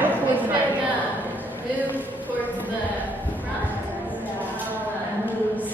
We can move towards the front. Moves.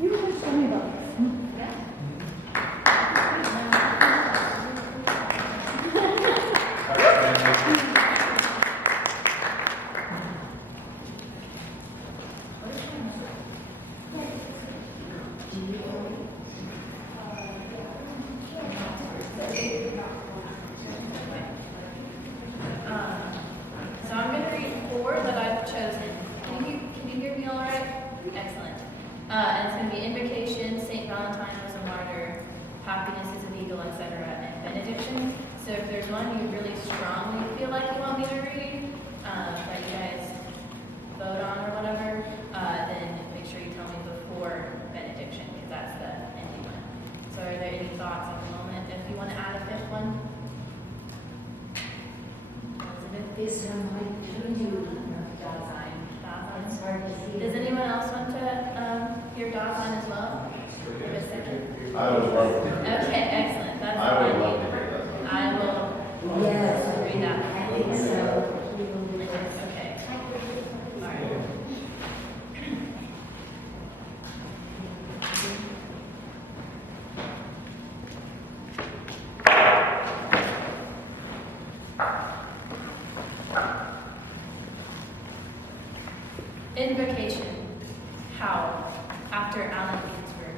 You were just telling me about this. So I'm going to read 4 that I've chosen. Can you hear me all right? Excellent. And it's going to be Invocation, St. Valentine was a martyr, Happiness is an eagle, etc., and Benediction. So if there's one you really strongly feel like you want me to read, that you guys vote on or whatever, then make sure you tell me before Benediction, because that's the ending one. So are there any thoughts at the moment? If you want to add a 5th one? This might do Dasein. It's hard to see. Does anyone else want to hear Dasein as well? Give a second. I would love to hear that. Okay, excellent. That's I all would I love to need. hear that. I will Yes. read that. I think so. Okay. All right. Invocation. How? After Allen Ginsberg.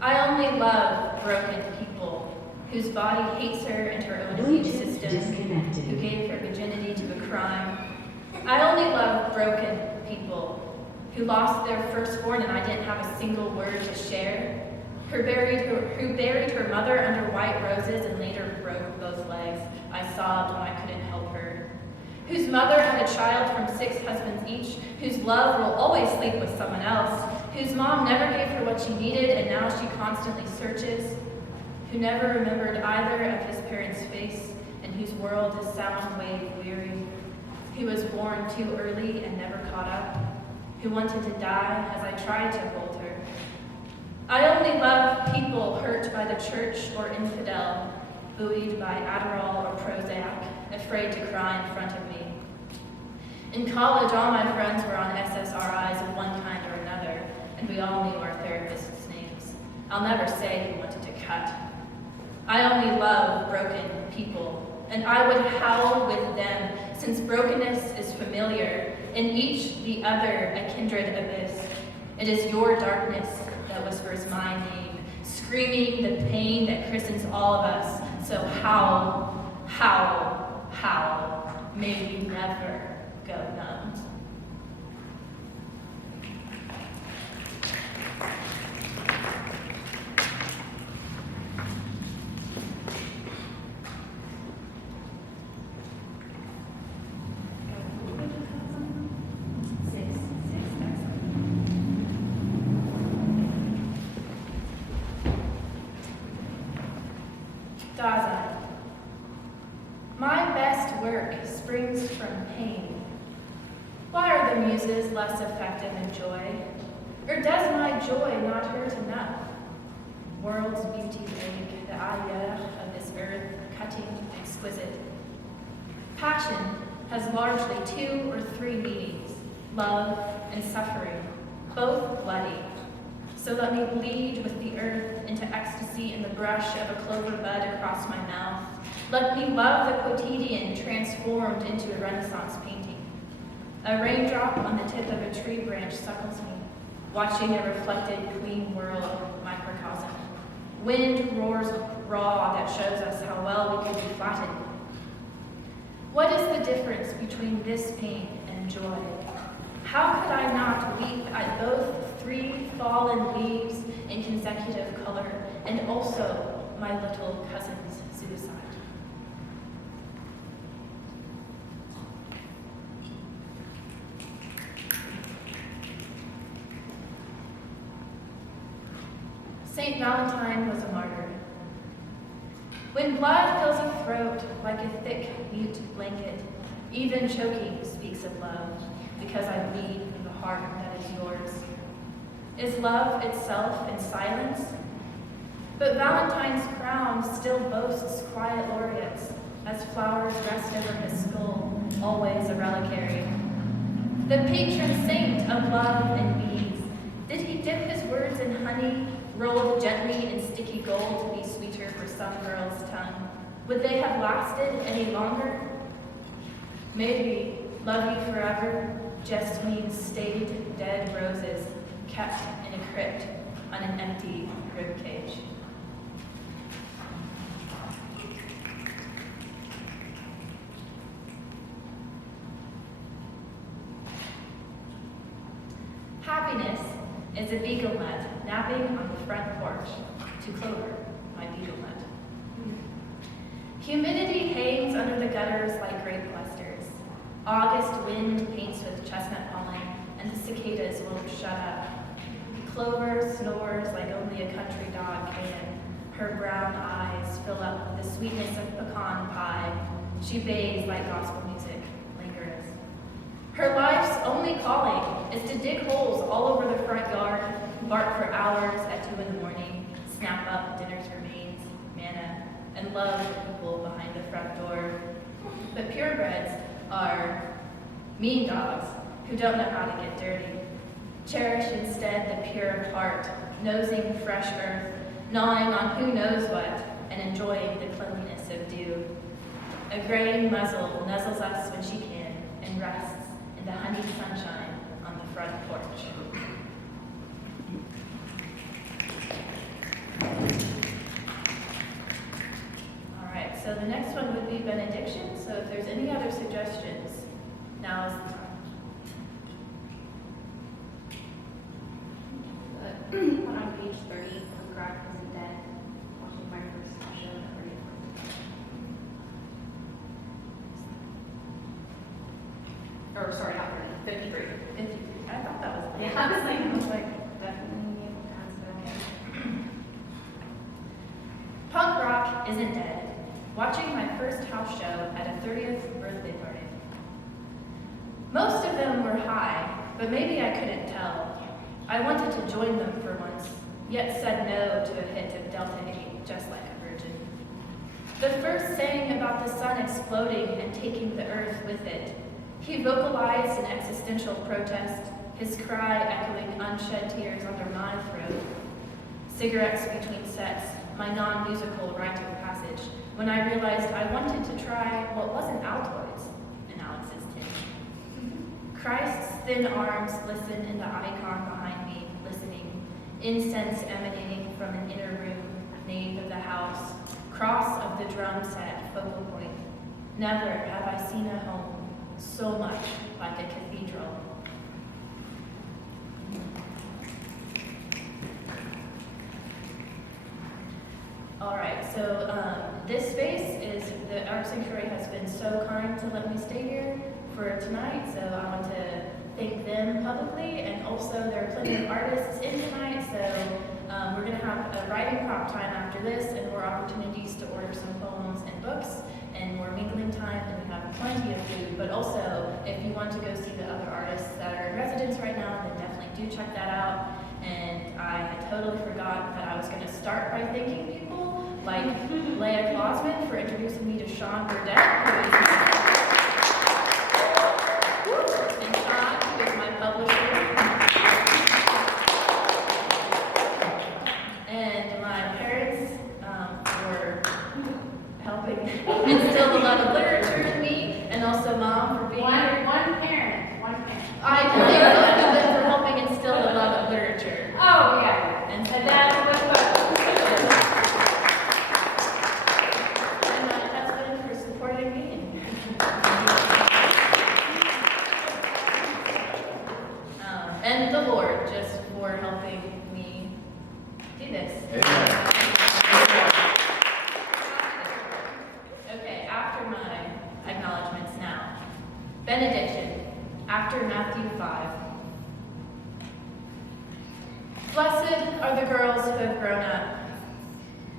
I only love broken people whose body hates her and her own immune system, who gave her virginity to a crime. I only love broken people who lost their firstborn and I didn't have a single word to share, who buried her mother under white roses and later broke both legs. I sobbed when I couldn't help her. Whose mother had a child from 6 husbands each, whose love will always sleep with someone else, whose mom never gave her what she needed and now she constantly searches, who never remembered either of his parents' face and whose world is sound wave weary, who was born too early and never caught up, who wanted to die as I tried to hold her. I only love people hurt by the church or infidel, buoyed by Adderall or Prozac, afraid to cry in front of me. In college, all my friends were on SSRIs of one kind or another, and we all knew our therapists' names. I'll never say who wanted to cut. I only love broken people, and I would howl with them, since brokenness is familiar, and each the other a kindred abyss. It is your darkness that whispers my name, screaming the pain that christens all of us. So howl, howl, howl, may we never go numb. Dasein. My best work springs from pain. Why are the muses less effective in joy? Or does my joy not hurt enough? World's beauty vague, the ailleurs of this earth, cutting, exquisite. Passion has largely 2 or 3 meanings, love and suffering, both bloody. So let me bleed with the earth into ecstasy in the brush of a clover bud across my mouth. Let me love the quotidian transformed into a Renaissance painting. A raindrop on the tip of a tree branch suckles me, watching a reflected queen world microcosm. Wind roars raw that shows us how well we could be flattened. What is the difference between this pain and joy? How could I not weep at both 3 fallen leaves in consecutive color and also my little cousin's suicide? St. Valentine was a martyr. When blood fills a throat like a thick, mute blanket, even choking speaks of love, because I bleed from the heart that is yours. Is love itself in silence? But Valentine's crown still boasts quiet laureates, reliquary. The patron saint of love and bees, did he dip his words in honey, rolled gently in sticky gold to be sweeter for some girl's tongue? Would they have lasted any longer? Maybe love you forever just means staid dead roses kept in a crypt on an empty ribcage. Happiness is a beaglelet napping on the front porch to Clover, my beaglelet. Humidity hangs under the gutters like grape clusters. August wind paints with chestnut pollen, and the cicadas won't shut up. Clover snores like only a country dog can. Her brown eyes fill up with the sweetness of pecan pie. She bathes like gospel music, languorous. Her life's only calling is to dig holes all over the front yard, bark for hours at 2 in the morning, snap up dinner's remains, manna, and love the people behind the front door. But purebreds are mean dogs who don't know how to get dirty. Cherish instead the pure heart, nosing fresh earth, gnawing on who knows what, and enjoying the cleanliness of dew. A gray muzzle nuzzles us when she can and rests in the honeyed sunshine on the front porch. All right, so the next one would be benediction. So if there's any other suggestions, now is the time. One on page 30, the crack isn't dead. Watching my first show at 30. Or sorry, not 30, 53. 53. I thought that was Yeah, I was like, definitely need to pass Punk rock isn't dead. Watching my first house show at a 30th birthday party. Most of them were high, but maybe I couldn't tell. I wanted to join them for once, yet said no to a hit of Delta 8, just like a virgin. The first sang about the sun exploding and taking the earth with it. He vocalized an existential protest, his cry echoing unshed tears under my throat. Cigarettes between sets, my non-musical rite of passage, when I realized I wanted to try what wasn't Altoids in Alex's tin. Christ's thin arms glistened in the icon behind me, listening, incense emanating from an inner room, nave of the house, cross of the drum set, focal point. Never have I seen a home so much like a cathedral. All right, so this space is, the Art Sanctuary has been so kind to let me stay here for tonight, so I want to thank them publicly, and also there are plenty of artists in tonight, so we're going to have a writing prompt time after this, and more opportunities to order some poems and books, and more mingling time, and we have plenty of food. But also, if you want to go see the other artists that are in residence right now, then definitely do check that out. And I had totally forgot that I was going to start by thanking people like Leah Clausman for introducing me to Sean Burdett, who is and Sean, who is my publisher, and my parents for helping instill the love of literature in me, and also Mom for being here. One parent. I thank both of them for helping instill the love of literature. Oh, yeah. And That's what's and my husband for supporting me. And the Lord just for helping me do this. Okay, after my acknowledgments now. Benediction, after Matthew 5. Blessed are the girls who have grown up.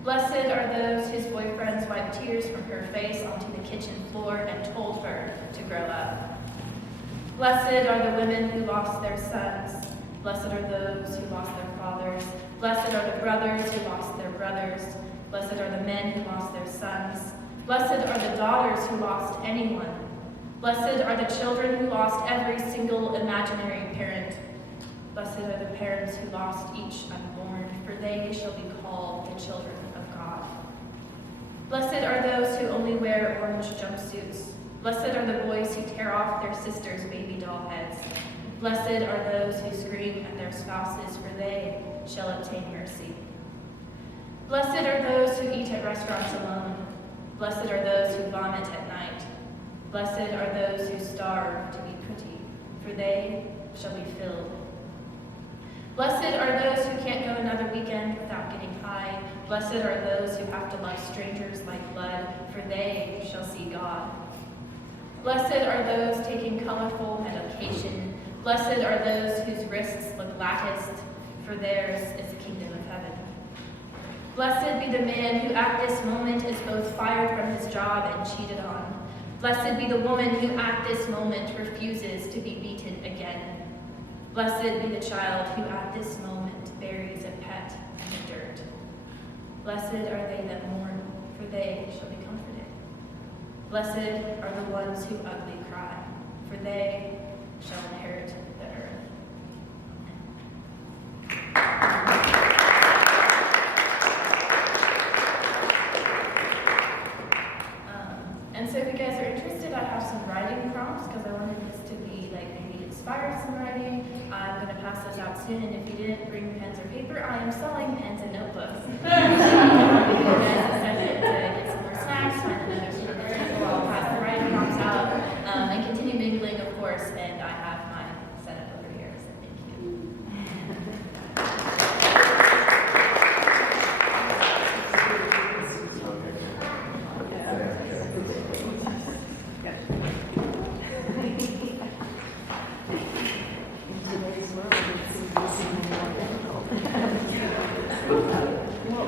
Blessed are those whose boyfriends wiped tears from her face onto the kitchen floor and told her to grow up. Blessed are the women who lost their sons. Blessed are those who lost their fathers. Blessed are the brothers who lost their brothers. Blessed are the men who lost their sons. Blessed are the daughters who lost anyone. Blessed are the children who lost every single imaginary parent. Blessed are the parents who lost each unborn, for they shall be called the children of God. Blessed are those who only wear orange jumpsuits. Blessed are the boys who tear off their sisters' baby doll heads. Blessed are those who scream at their spouses, for they shall obtain mercy. Blessed are those who eat at restaurants alone. Blessed are those who vomit at night. Blessed are those who starve to be pretty, for they shall be filled. Blessed are those who can't go another weekend without getting high. Blessed are those who have to love strangers like blood, for they shall see God. Blessed are those taking colorful medication. Blessed are those whose wrists look latticed, for theirs is the kingdom of heaven. Blessed be the man who at this moment is both fired from his job and cheated on. Blessed be the woman who at this moment refuses to be beaten again. Blessed be the child who at this moment buries a pet in the dirt. Blessed are they that mourn, for they shall be comforted. Blessed are the ones who ugly cry, for they shall inherit the earth. And so if you guys are interested, I have some writing prompts because I wanted this to be like maybe inspire some writing. I'm going to pass those out soon, and if you didn't bring pens or paper, I am selling pens and notebooks. If you guys decided to get some more snacks, find another student, I'll pass the writing prompts out and continue mingling, of course, and I have my setup over here, so thank you. Well,